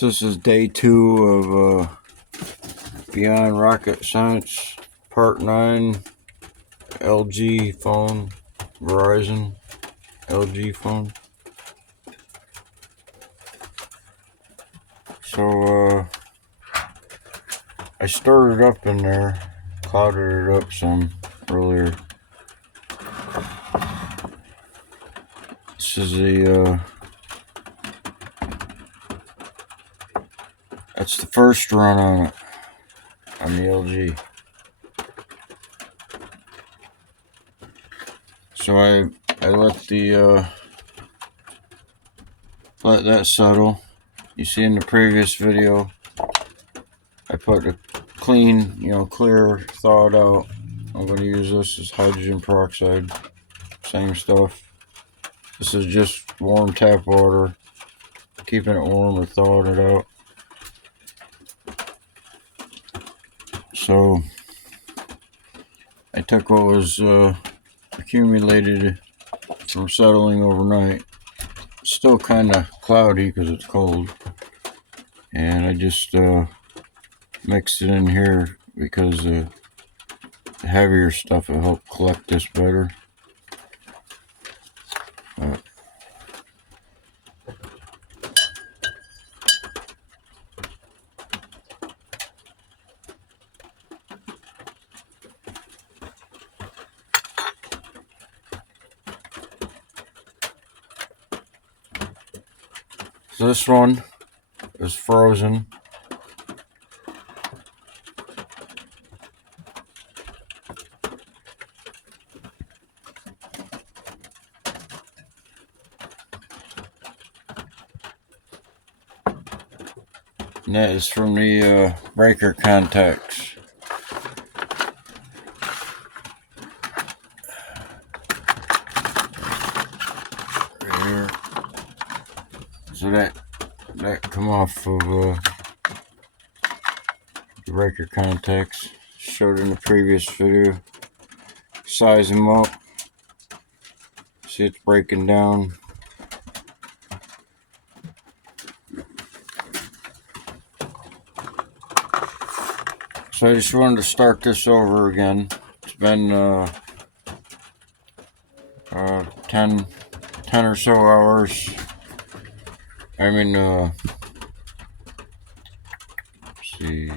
So this is day 2 of Beyond Rocket Science, Part 9, LG phone, Verizon LG phone. So I started up in there, clouded it up some earlier. This is that's the first run on it, on the LG. So I let that settle. You see in the previous video, I put a clean, clear, thawed out. I'm going to use this as hydrogen peroxide, same stuff. This is just warm tap water, keeping it warm or thawing it out. So I took what was accumulated from settling overnight. It's still kind of cloudy because it's cold, and I just mixed it in here because the heavier stuff will help collect this better. So this one is frozen. And that is from the breaker contacts. Right here. So that come off of the breaker contacts. Showed in the previous video. Size them up. See, it's breaking down. So I just wanted to start this over again. It's been 10 or so hours. I mean, let's see.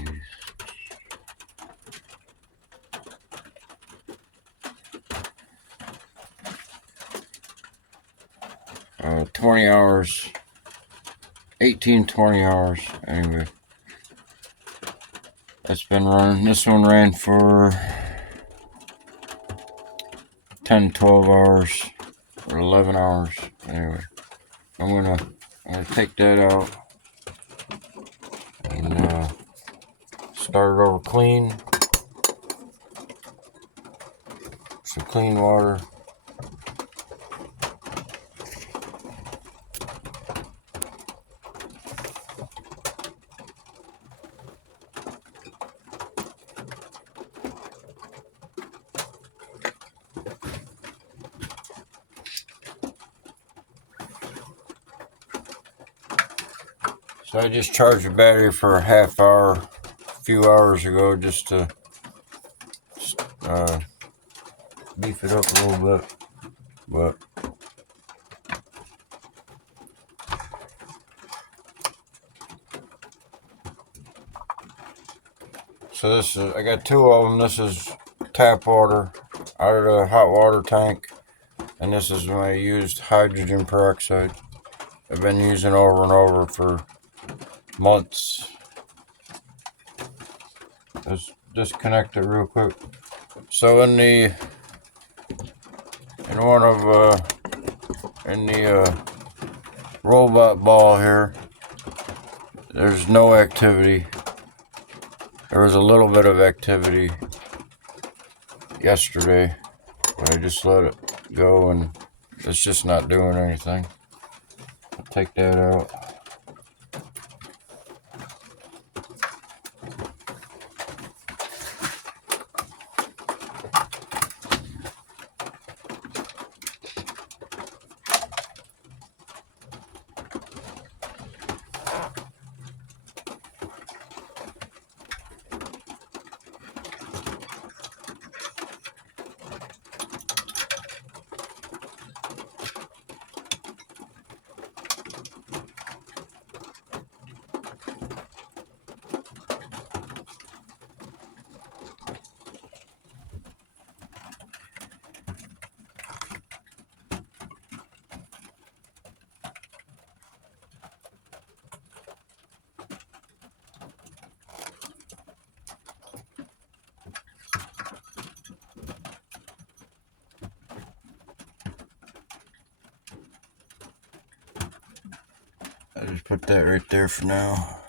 20 hours. 20 hours. Anyway. That's been running. This one ran for 12 hours or 11 hours. Anyway, I'm gonna take that out and start it over clean. Some clean water. So I just charged the battery for a half hour, a few hours ago, just to beef it up a little bit. But so this is, I got 2 of them. This is tap water out of the hot water tank, and this is my used hydrogen peroxide. I've been using over and over for months. Let's disconnect it real quick. So in the robot ball here, there's no activity. There was a little bit of activity yesterday, but I just let it go and it's just not doing anything. I'll take that out. Just put that right there for now.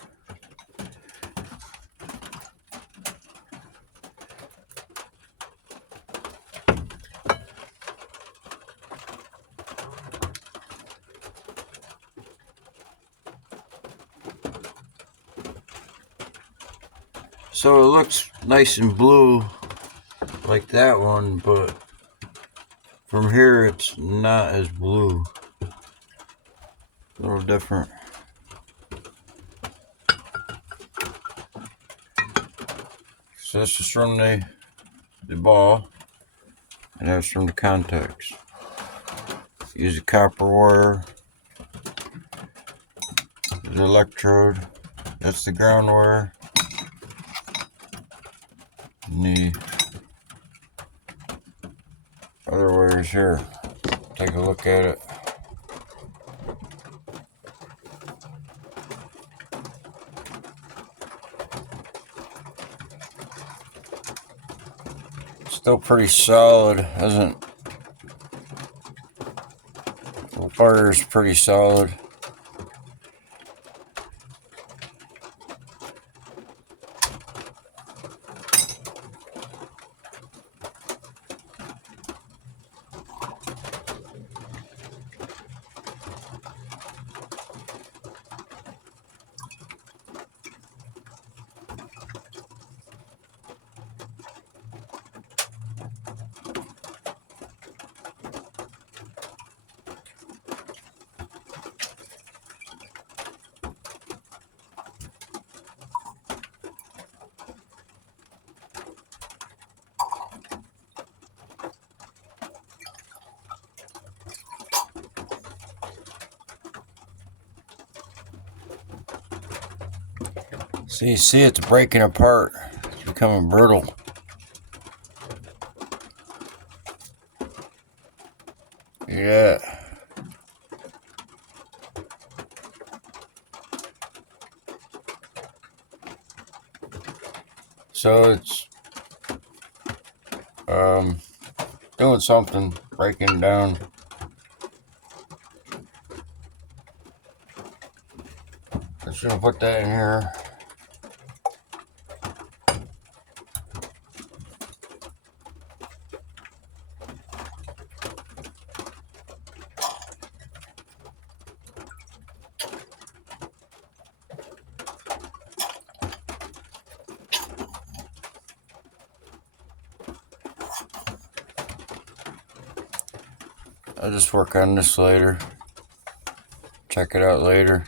So it looks nice and blue like that one, but from here it's not as blue. A little different. So this is from the ball, and that's from the contacts. Use a copper wire, the electrode, that's the ground wire, and the other wires here. Take a look at it. Still pretty solid, hasn't. The wire is pretty solid. So you see it's breaking apart. It's becoming brittle. Yeah. So it's doing something, breaking down. Just gonna put that in here. I'll just work on this later. Check it out later.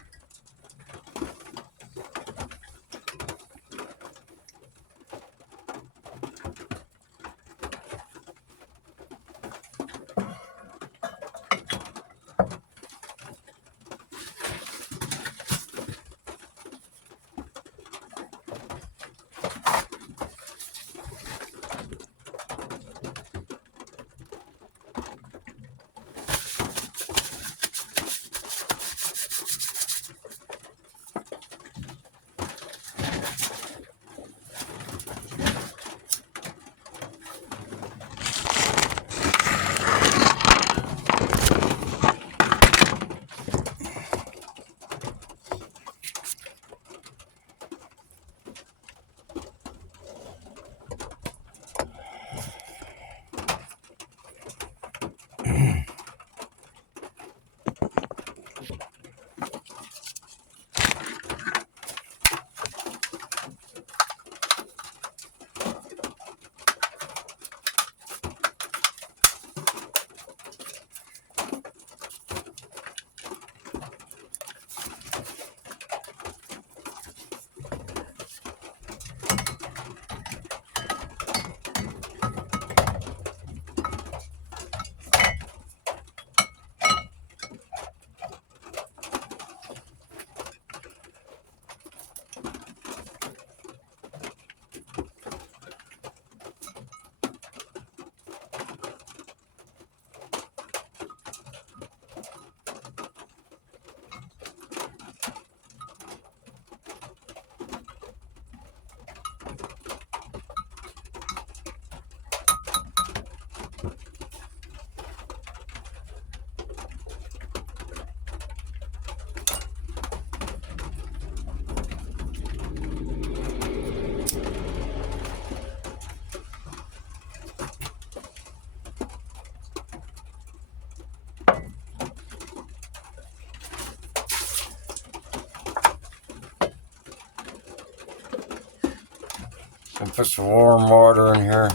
And put some warm water in here.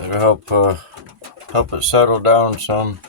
It'll help it settle down some.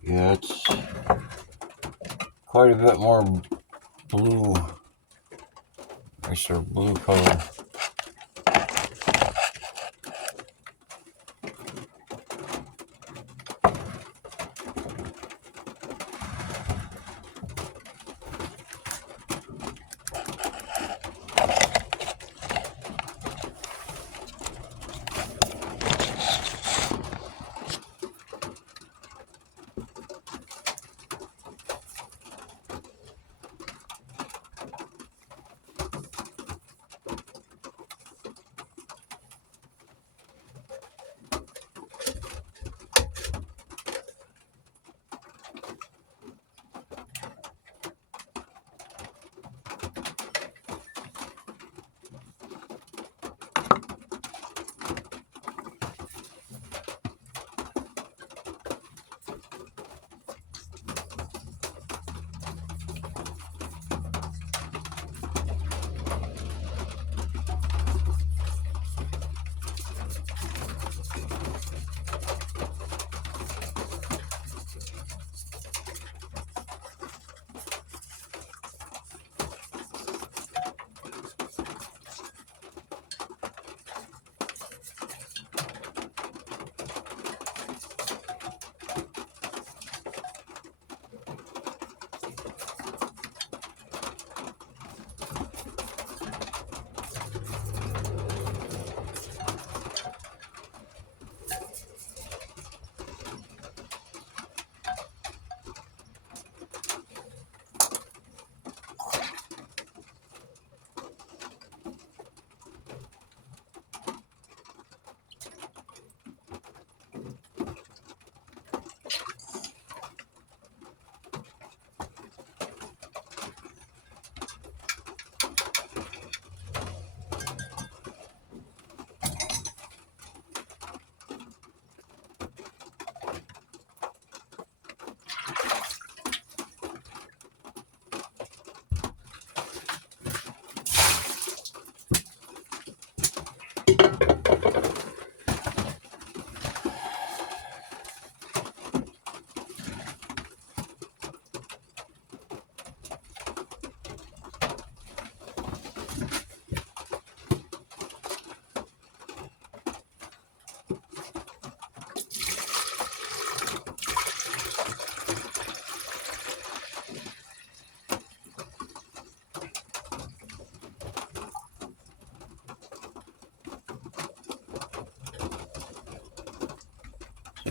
Yeah, it's quite a bit more blue. It's a blue color.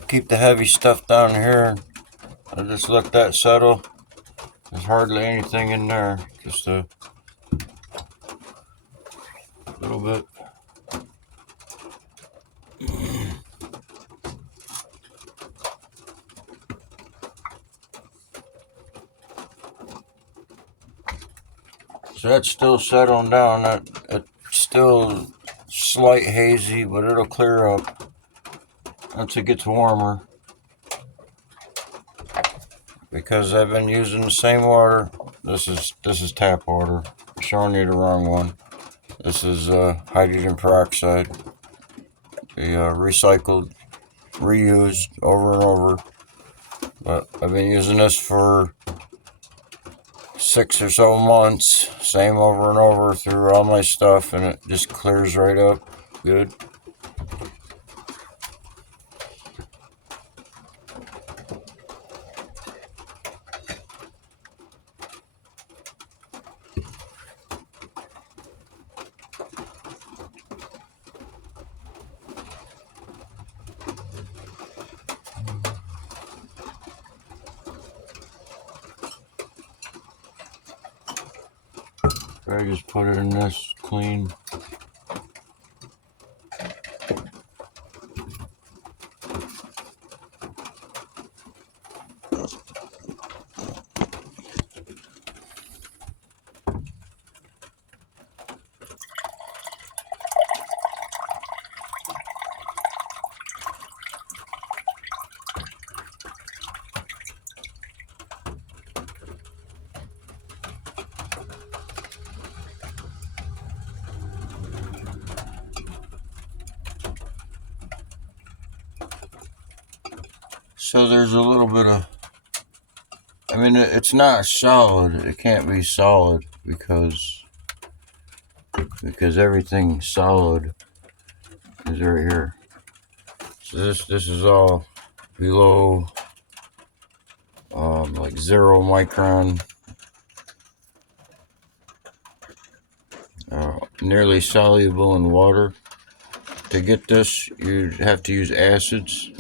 Keep the heavy stuff down here. I just let that settle. There's hardly anything in there, just a little bit. So that's still settling down. It's still slight hazy, but it'll clear up once it gets warmer. Because I've been using the same water. This is tap water. I'm showing you the wrong one. This is hydrogen peroxide. The recycled, reused over and over. But I've been using this for 6 or so months. Same over and over through all my stuff, and it just clears right up. Good. I just put it in this clean. So there's a little bit of, I mean, it's not solid. It can't be solid because everything solid is right here. So this is all below like 0 micron, nearly soluble in water. To get this, you'd have to use acids.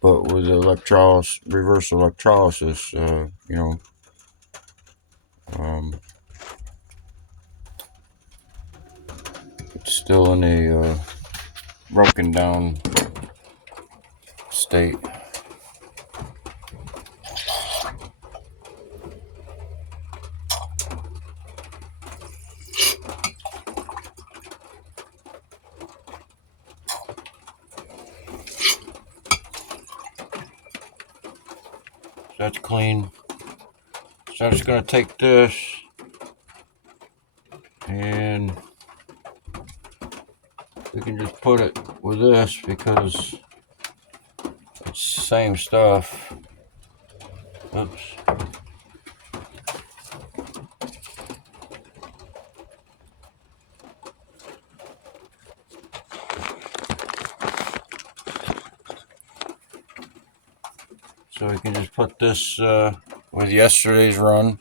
But with electrolysis, reverse electrolysis, it's still in a broken down state. That's clean. So I'm just going to take this and we can just put it with this because it's the same stuff. Oops. So we can just put this with yesterday's run.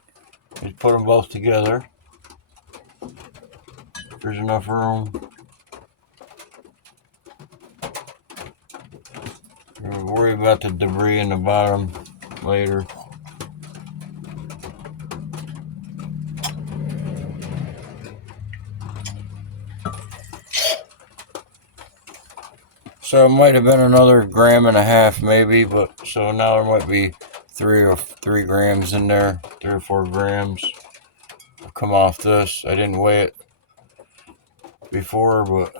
Just put them both together. If there's enough room. We'll worry about the debris in the bottom later. So it might have been another 1.5 grams maybe, but so now there might be 3 grams in there, 3 or 4 grams will come off this. I didn't weigh it before, but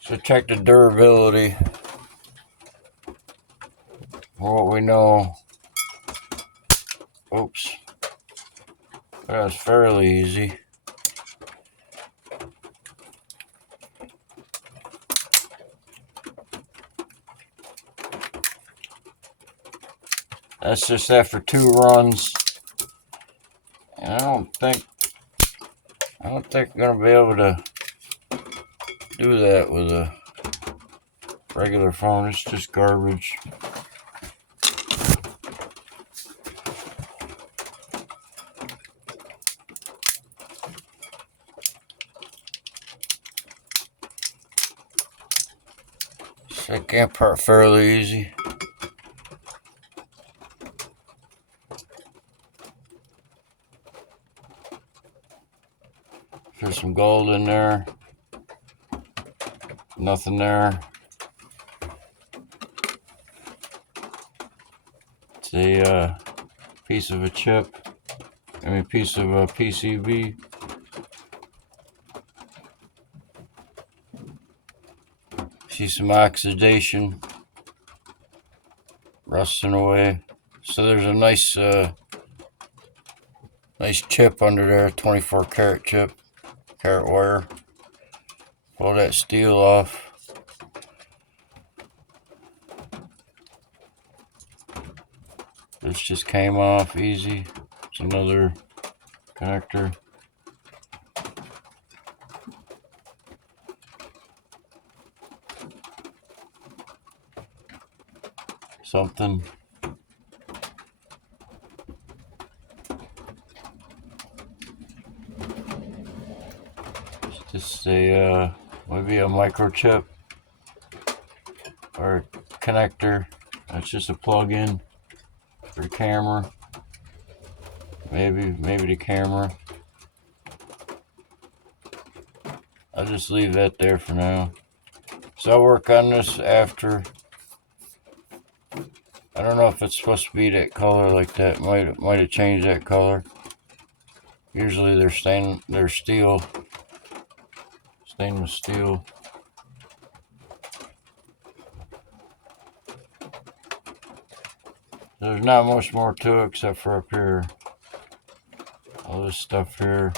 so check the durability. For what we know, oops, that's fairly easy. That's just after 2 runs. And I don't think we're gonna be able to do that with a regular phone. It's just garbage. Second part fairly easy. There's some gold in there. Nothing there. It's a piece of a chip. piece of PCB. See some oxidation rusting away. So there's a nice chip under there, 24 karat chip, karat wire. Pull that steel off. This just came off easy. It's another connector. Something. It's just a maybe a microchip or connector. That's just a plug-in for the camera. Maybe the camera. I'll just leave that there for now. So I'll work on this after. I don't know if it's supposed to be that color like that. Might have changed that color. Usually they're steel, stainless steel. There's not much more to it except for up here. All this stuff here.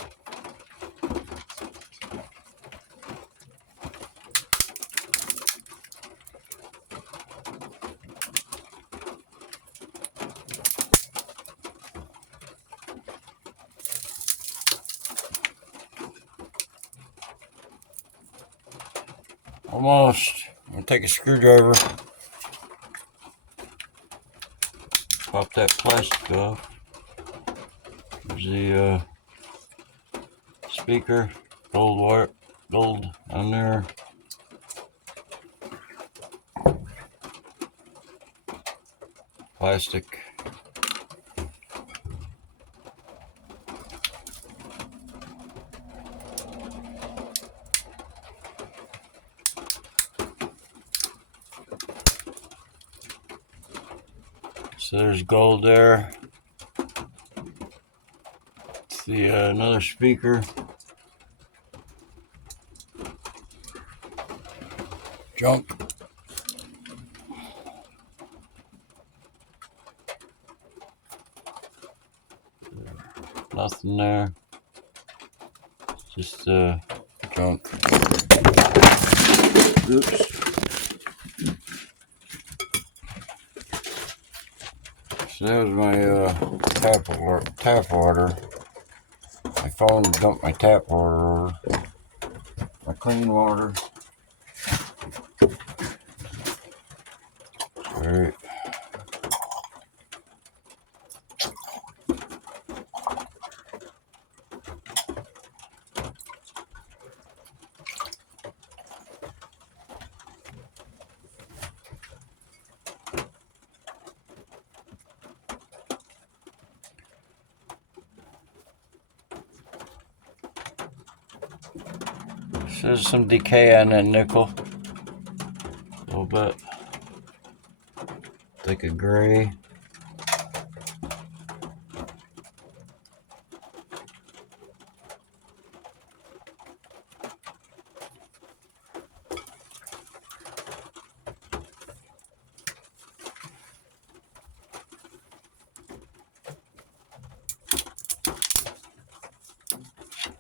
Almost. I'm gonna take a screwdriver. Pop that plastic off. There's the speaker, gold wire, gold on there. Plastic. So there's gold there. It's the another speaker. Junk. Nothing there. Just junk. Oops. So that was my tap water. My phone dumped my tap water over. My clean water. Alright. So there's some decay on that nickel. A little bit. Like a gray.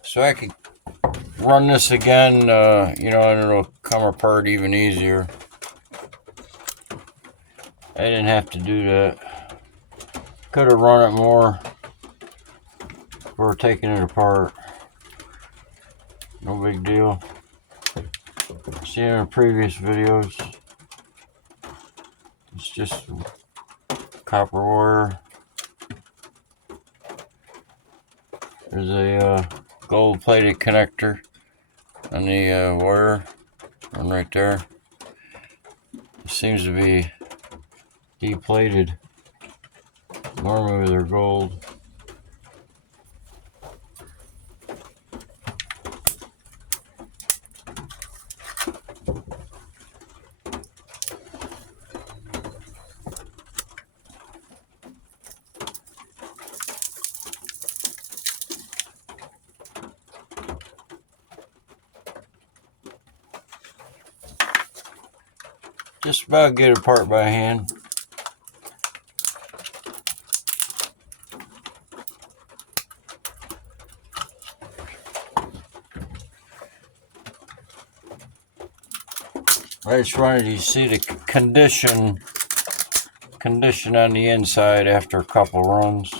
So I could run this again, you know, and it'll come apart even easier. I didn't have to do that. Could have run it more before taking it apart. No big deal. See in the previous videos, it's just copper wire. There's a gold plated connector on the wire, one right there. It seems to be deplated. Normally they're gold. just about get it apart by hand. I just wanted you to see the condition on the inside after a couple runs.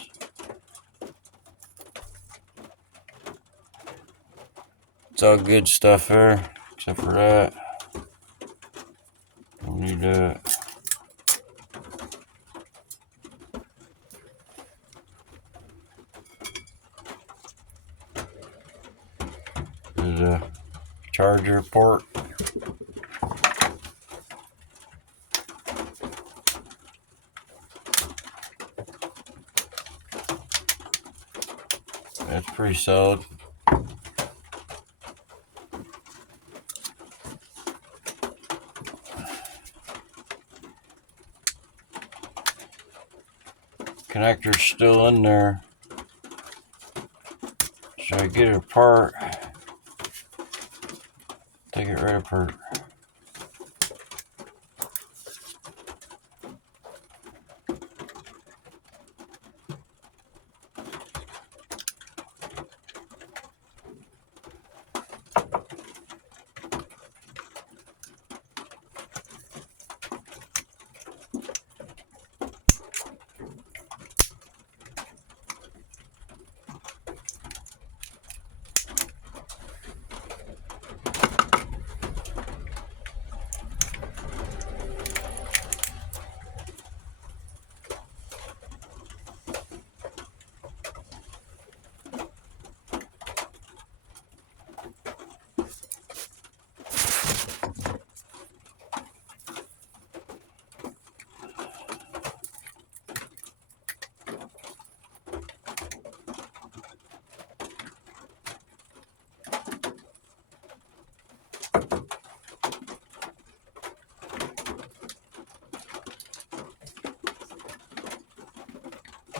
It's all good stuff there, except for that. Don't need that. There's a charger port. That's pretty solid. Connector's still in there. Should I get it apart? Take it right apart.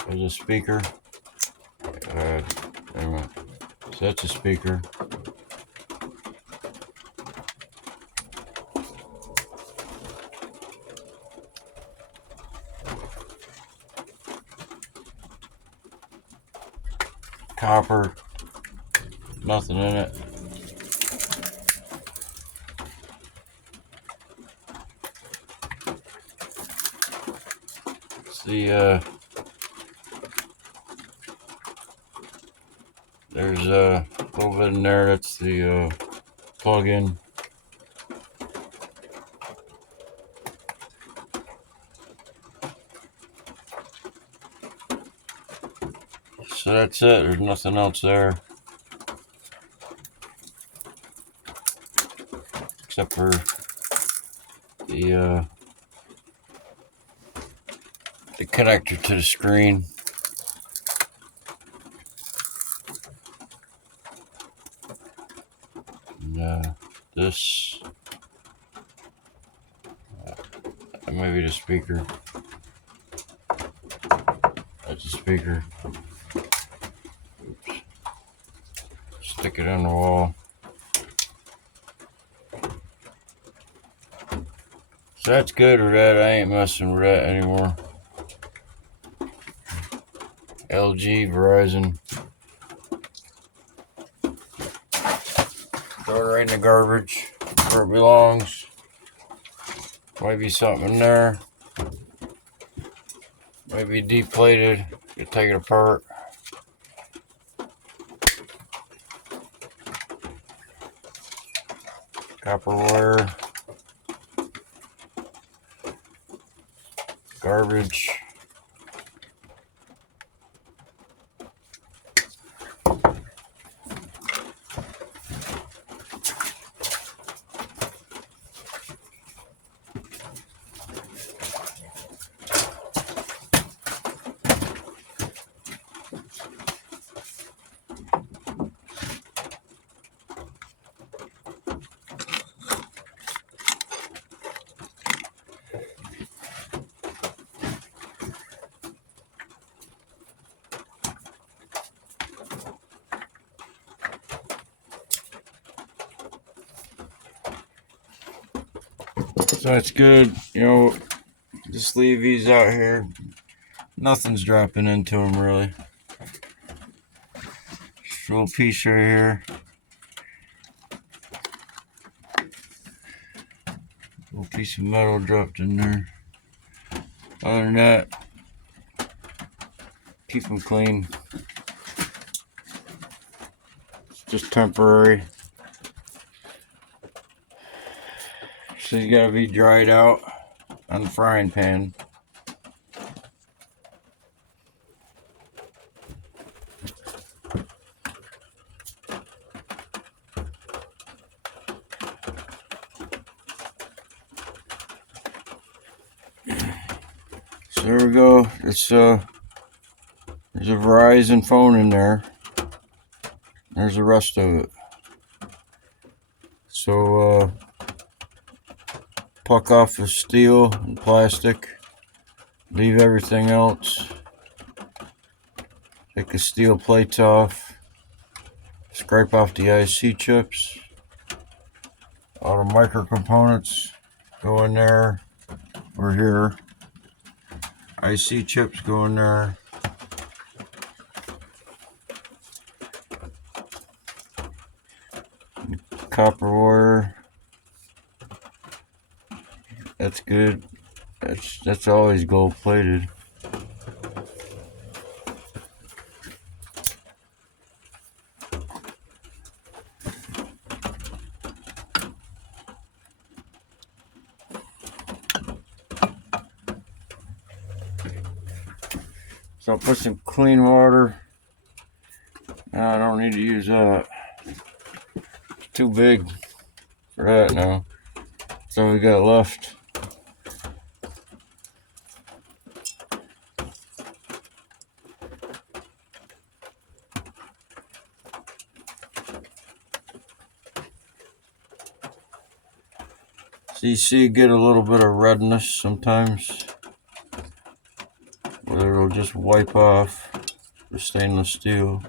There's a speaker. So that's a speaker. Copper. Nothing in it. It's the there's a little bit in there. That's the plug-in. So that's it. There's nothing else there except for the connector to the screen. And, this maybe the speaker. That's a speaker. Oops. Stick it on the wall. So that's good with that. I ain't messing with that anymore. LG, Verizon. Throw it right in the garbage where it belongs. Might be something in there. Might be deplated. You take it apart. Copper wire. Garbage. So that's good. You know, just leave these out here. Nothing's dropping into them really. Just a little piece right here. A little piece of metal dropped in there. Other than that, keep them clean. It's just temporary. So you gotta be dried out on the frying pan. So there we go. It's there's a Verizon phone in there. There's the rest of it. So puck off the steel and plastic. Leave everything else. Take the steel plates off. Scrape off the IC chips. All the micro components go in there or here. IC chips go in there. Copper wire. That's good. That's always gold plated. So I'll put some clean water. I don't need to use that. It's too big for that now. So we got left. So you see, you get a little bit of redness sometimes, where it'll just wipe off the stainless steel.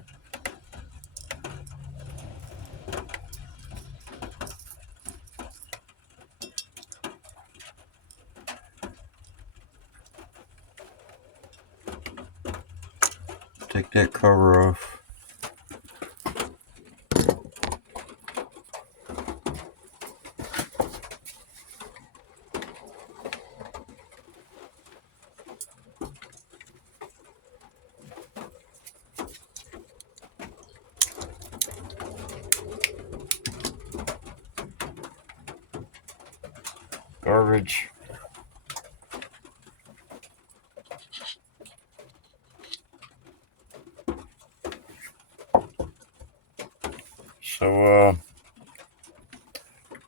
Take that cover off. Garbage. So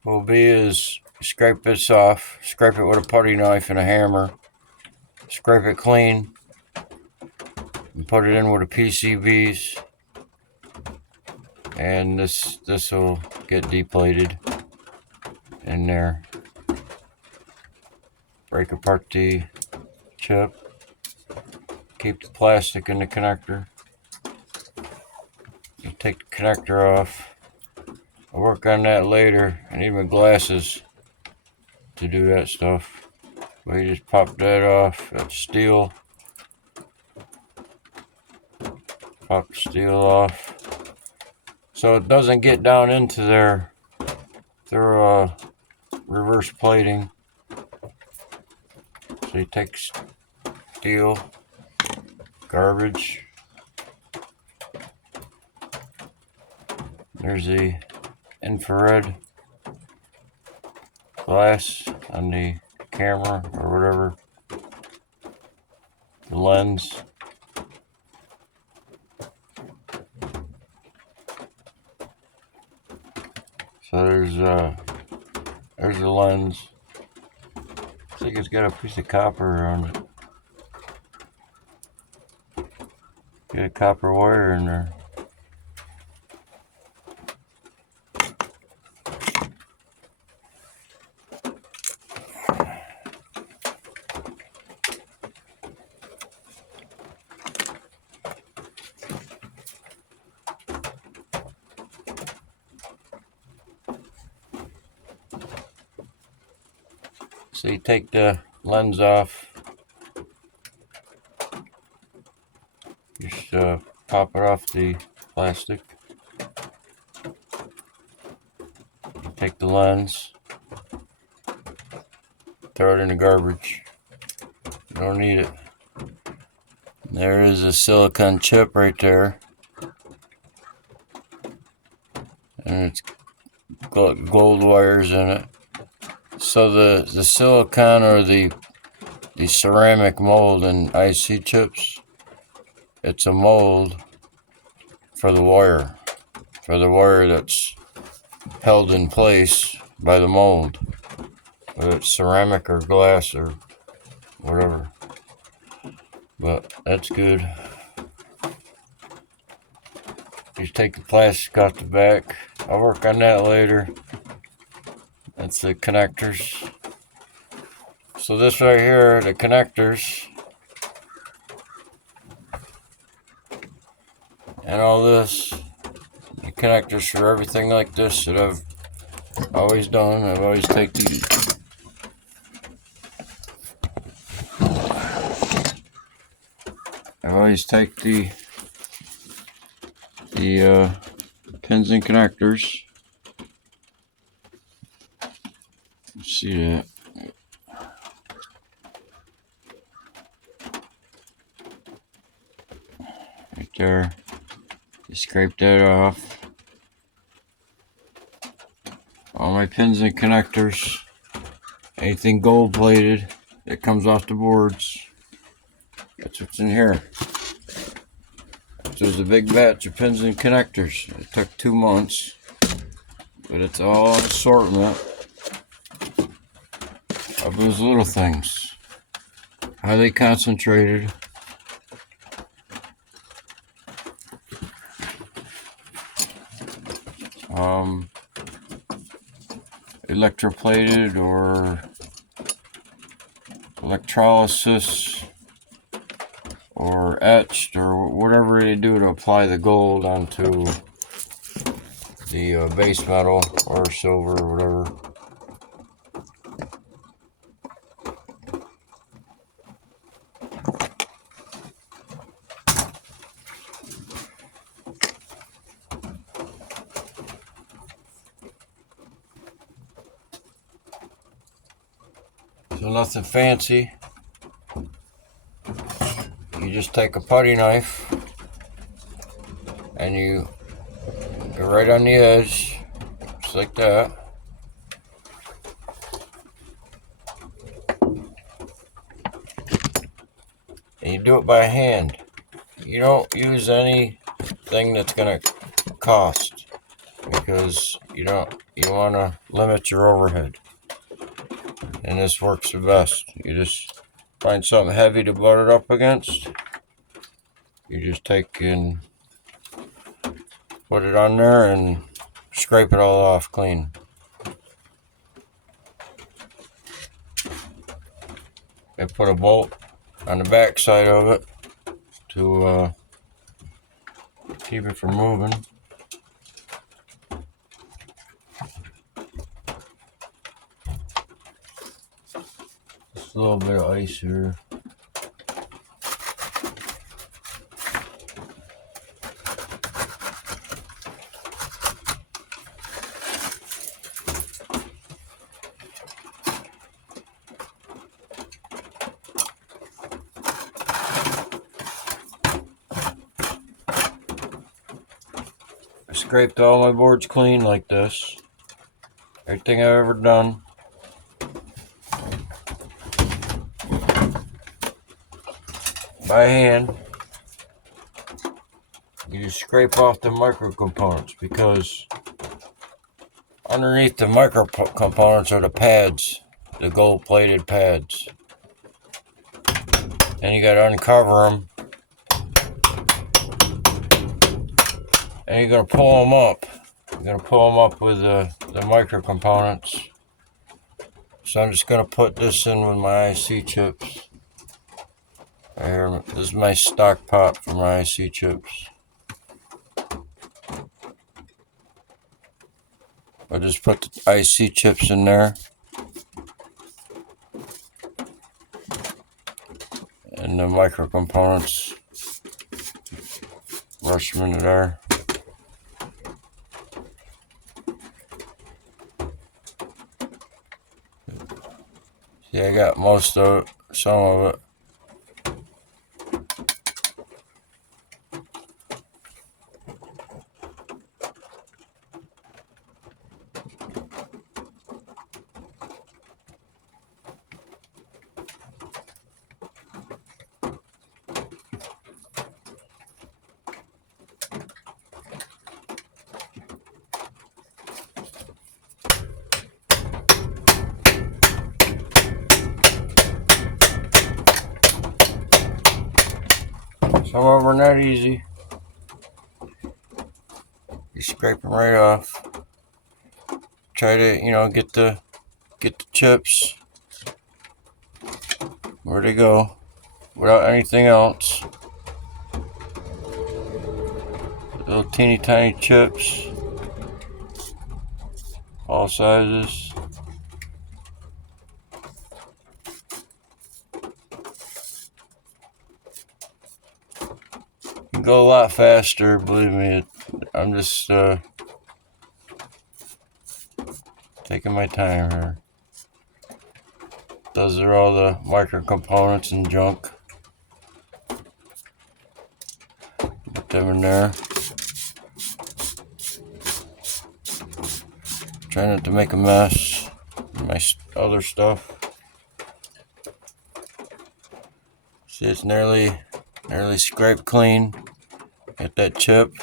what will be is scrape this off, scrape it with a putty knife and a hammer, scrape it clean, and put it in with the PCBs, and this will get deplated in there. Break apart the chip, keep the plastic in the connector. You take the connector off. I'll work on that later. I need my glasses to do that stuff. But you just pop that off. That's steel. Pop the steel off. So it doesn't get down into their reverse plating. So you take steel, garbage. There's the infrared glass on the camera or whatever. The lens. So there's the lens. I think it's got a piece of copper on it. Get a copper wire in there. So you take the lens off, just pop it off the plastic. You take the lens, throw it in the garbage. You don't need it. There is a silicone chip right there, and it's got gold wires in it. So the silicone or the ceramic mold in IC chips, it's a mold for the wire that's held in place by the mold, whether it's ceramic or glass or whatever. But that's good. Just take the plastic off the back. I'll work on that later. That's the connectors. So this right here, the connectors, and all this, the connectors for everything like this that I've always done. I've always take these. I always take the pins and connectors. See that? Right there. You scrape that off. All my pins and connectors. Anything gold plated that comes off the boards. That's what's in here. So there's a big batch of pins and connectors. It took 2 months. But it's all an assortment of those little things. Highly concentrated. Electroplated or electrolysis or etched or whatever they do to apply the gold onto the base metal or silver or whatever. So nothing fancy. You just take a putty knife and you go right on the edge, just like that. And you do it by hand. You don't use anything that's gonna cost, because you want to limit your overhead. And this works the best. You just find something heavy to butt it up against. You just take and put it on there and scrape it all off clean. I put a bolt on the back side of it to keep it from moving. Just a little bit of ice here. I scraped all my boards clean like this. Everything I've ever done. By hand. You just scrape off the micro components, because underneath the micro components are the pads, the gold plated pads. And you gotta uncover them. And you're gonna pull them up. You're gonna pull them up with the micro components. So I'm just gonna put this in with my IC chips. Here, this is my stock pot for my IC chips. I just put the IC chips in there. the micro components. Rush them into there. See, I got most of it, some of it. Some of them are not easy. You scrape them right off. Try to, get the chips where they go without anything else. Little teeny tiny chips, all sizes. You can go a lot faster, believe me. I'm just taking my time here. Those are all the micro components and junk. Put them in there. Try not to make a mess. My other stuff. See, it's nearly scraped clean. Get that chip.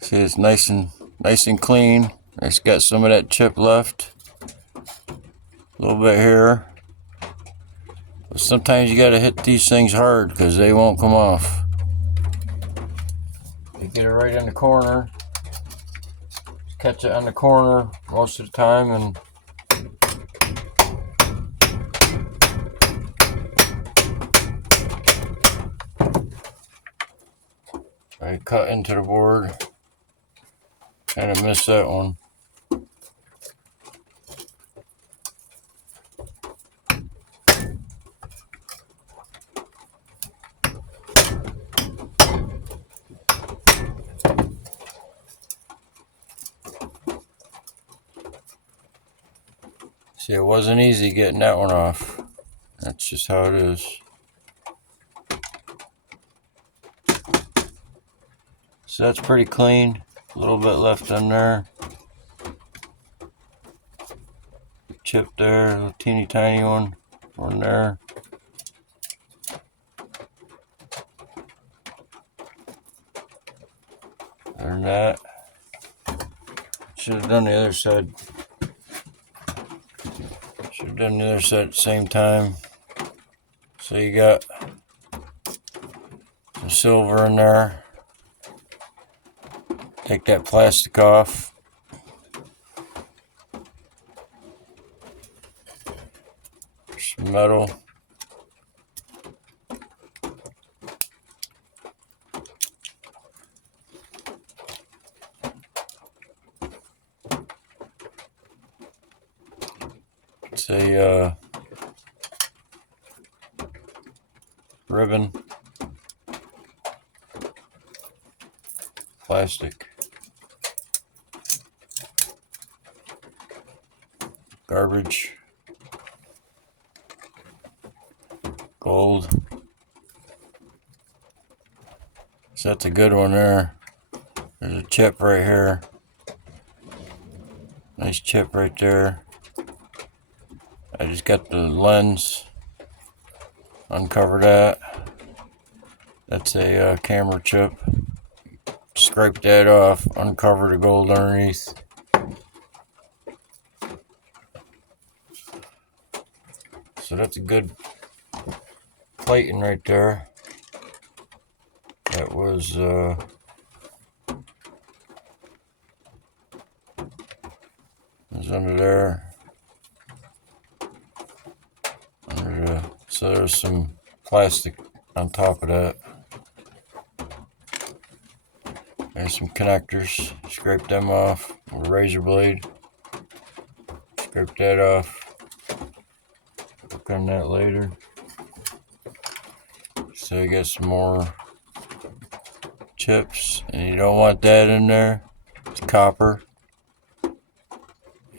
See, it's nice and clean. It's got some of that chip left. A little bit here. But sometimes you gotta hit these things hard because they won't come off. You get it right in the corner. Catch it on the corner most of the time, and I cut into the board. Kind of missed that one. See, it wasn't easy getting that one off. That's just how it is. So that's pretty clean. A little bit left in there. Chip there, a little teeny tiny one there. Other than that, should have done the other side. Should have done the other side at the same time. So you got some silver in there. Take that plastic off. Some metal. It's a ribbon. Plastic. Garbage. Gold. So that's a good one there. There's a chip right here. Nice chip right there. I just got the lens. Uncover that. That's a camera chip. Scrape that off. Uncover the gold underneath. So that's a good plating right there. That was under there. So there's some plastic on top of that. some connectors. Scrape them off with a razor blade. Scrape that off. Work on that later. So you got some more chips, and you don't want that in there. It's copper.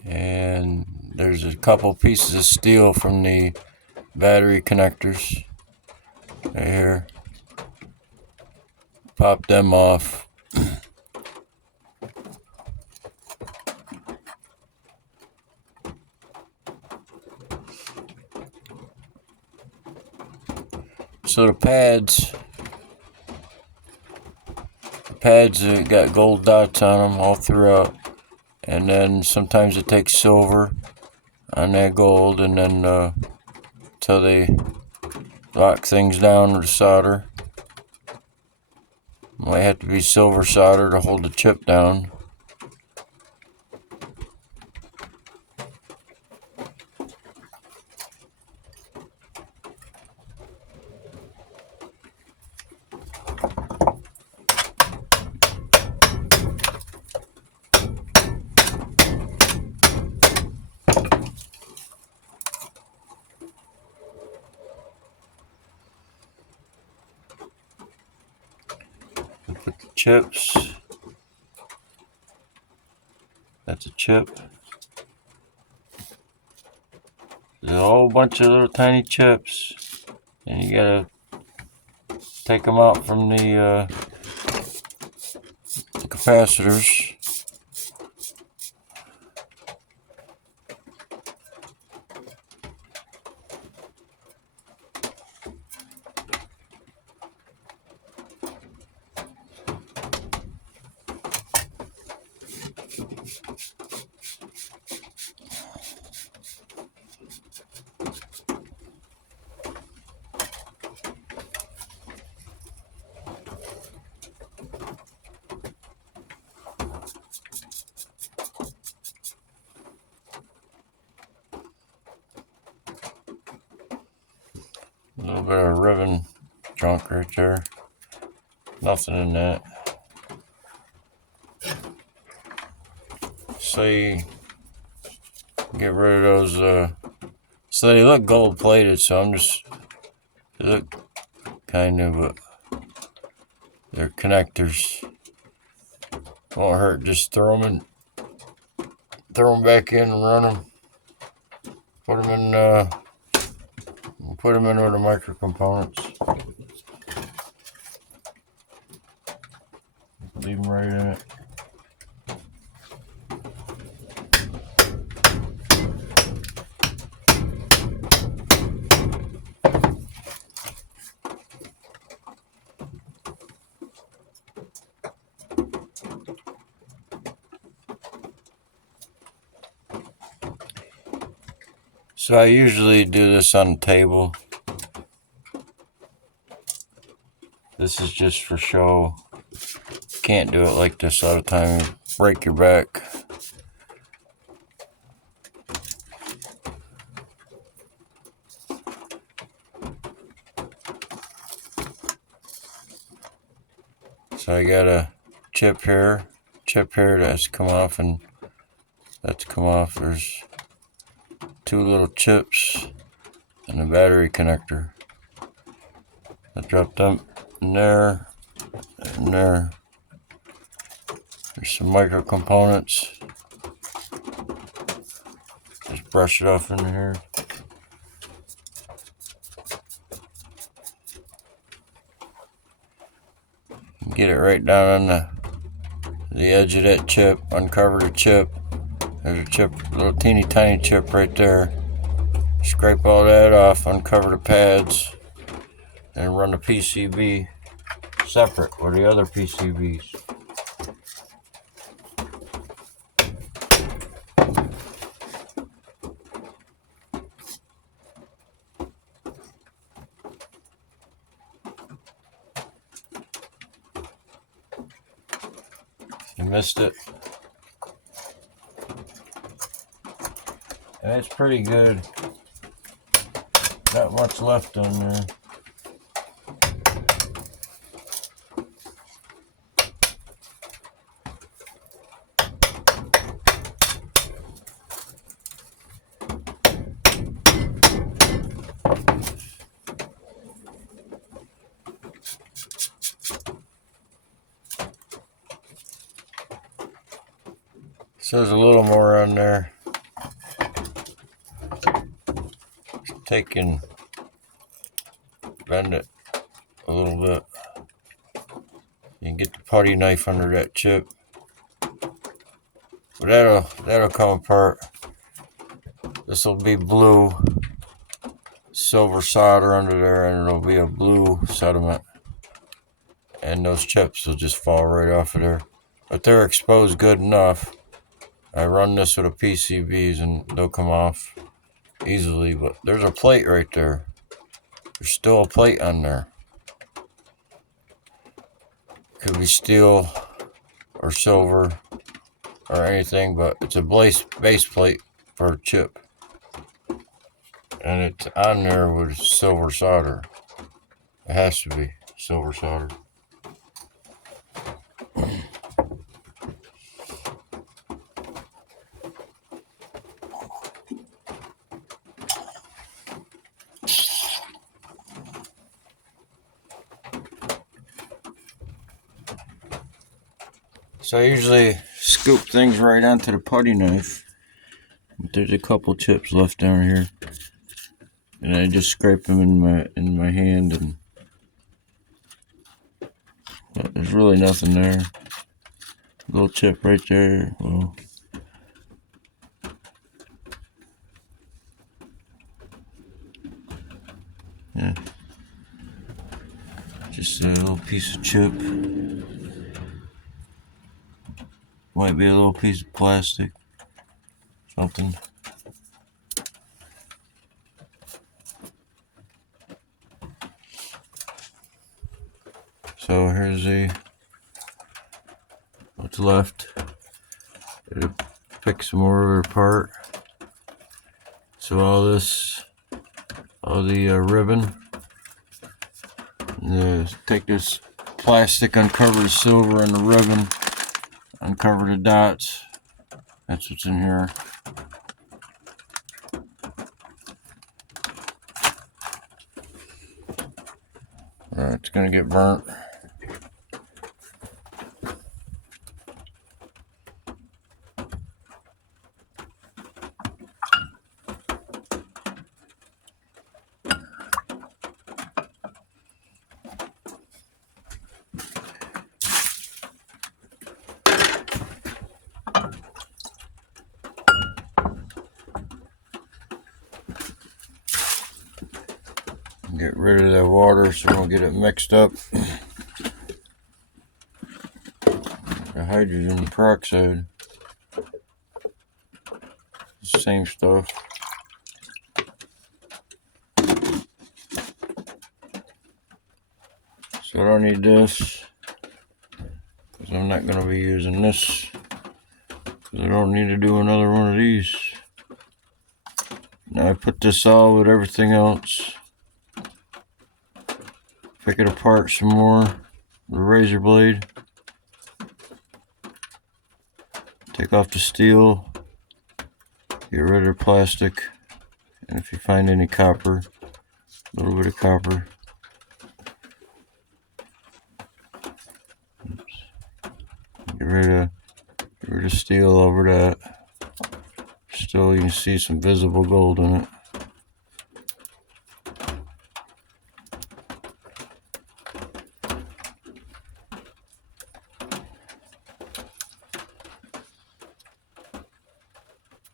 And there's a couple pieces of steel from the battery connectors right here. Pop them off. So the pads got gold dots on them all throughout, and then sometimes it takes silver on that gold, and then till they lock things down with solder. Might have to be silver solder to hold the chip down. Put the chips. That's a chip. There's a whole bunch of little tiny chips, and you gotta take them out from the capacitors. A little bit of ribbon junk right there. Nothing in that. So you get rid of those. So they look gold plated, so they look kind of, but they're connectors. Won't hurt, just throw them back in and run them. Put them in with the micro components. Leave them right in it. So I usually do this on the table. This is just for show. Can't do it like this all the time. You break your back. So I got a chip here that's come off, and that's come off. There's two little chips and a battery connector. I dropped them in there and there. There's some micro components. Just brush it off in here. Get it right down on the edge of that chip. Uncover the chip. There's a chip, little teeny tiny chip right there. Scrape all that off, uncover the pads, and run the PCB separate with the other PCBs. You missed it. And it's pretty good. Not much left on there. So there's a little more on there. Take and bend it a little bit. You can get the putty knife under that chip. But that'll come apart. This will be blue, silver solder under there, and it'll be a blue sediment. And those chips will just fall right off of there. But they're exposed good enough. I run this with a PCBs and they'll come off easily. But there's a plate right there. There's still a plate on there. Could be steel or silver or anything, but it's a base plate for a chip. And it's on there with silver solder. It has to be silver solder. So I usually scoop things right onto the putty knife. But there's a couple chips left down here, and I just scrape them in my hand, and but there's really nothing there. Little chip right there. Well, yeah, just a little piece of chip. Might be a little piece of plastic, something. So here's what's left. It'll pick some more of it apart. So all the ribbon. Take this plastic, uncover the silver and the ribbon, uncover the dots. That's what's in here. It's gonna get burnt. Get rid of that water so we don't get it mixed up. The hydrogen peroxide. Same stuff. So I don't need this, because I'm not going to be using this, because I don't need to do another one of these. Now I put this all with everything else. Pick it apart some more, the razor blade. Take off the steel, get rid of the plastic, and if you find any copper, a little bit of copper. Get rid of steel over that. Still, you can see some visible gold in it.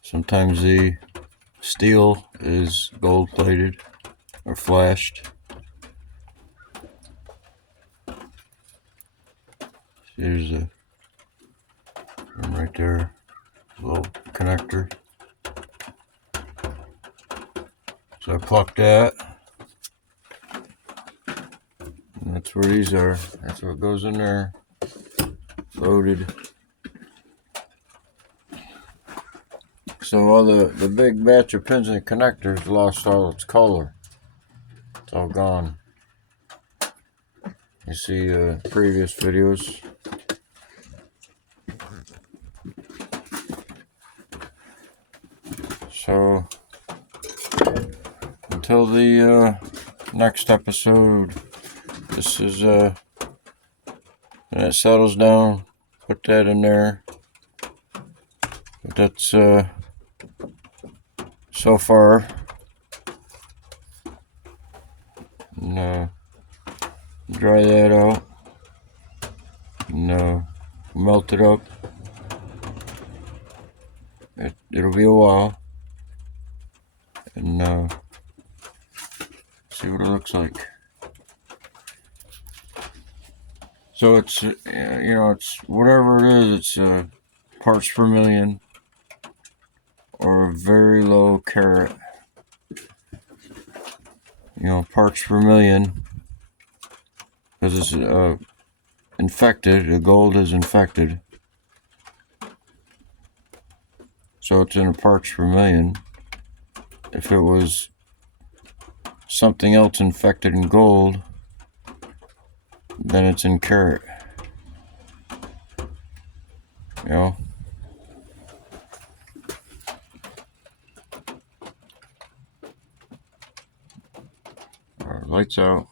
Sometimes the steel is gold plated or flashed. Here's a one right there, a little connector. So I plucked that. And that's where these are. That's what goes in there. Loaded. So all the big batch of pins and connectors lost all its color. It's all gone. You see previous videos. So until the next episode, this is when it settles down, put that in there. That's so far. And dry that out. And melt it up. It'll be a while. And see what it looks like. So it's it's whatever it is. It's parts per million or a very low carat. Parts per million, because it's infected. The gold is infected, so it's in a parts per million. If it was something else infected in gold, then it's in carat. All right, lights out.